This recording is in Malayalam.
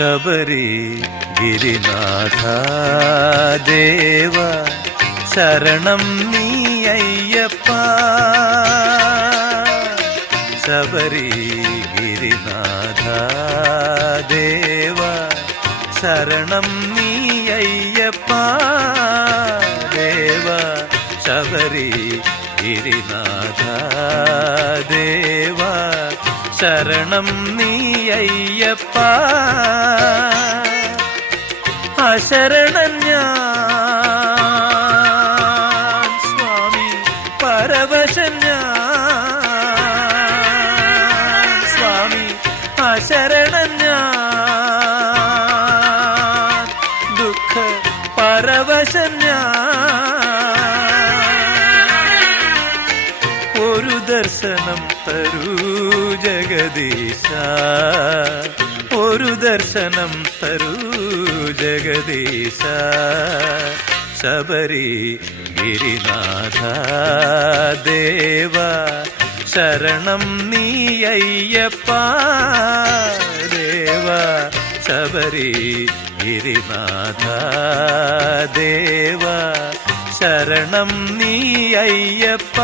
ശബരി ഗിരിനാഥ ദേവ ശരണം നീ അയ്യപ്പ. ശബരി ഗിരിനാഥ ദേവ ശരണം നീ അയ്യപ്പ. ദേവ ശബരി ഗിരിനാഥ ദേവ ശരണം നീ അയ്യപ്പ. അശരണൻ ഞാൻ സ്വാമി പരവശൻ ഞാൻ സ്വാമി അശരണൻ ഞാൻ ദുഃഖ പരവശൻ ഞാൻ. ഒരു ദർശനം തരൂ ജഗദീശ, ഒരു ദർശനം തരൂ ജഗദീശ. ശബരി ഗിരിനാഥ ദേവ ശരണം നീ അയ്യപ്പ. ദേവ ശബരി ഗിരിനാഥ ദേവ ശരണം നീ അയ്യപ്പ.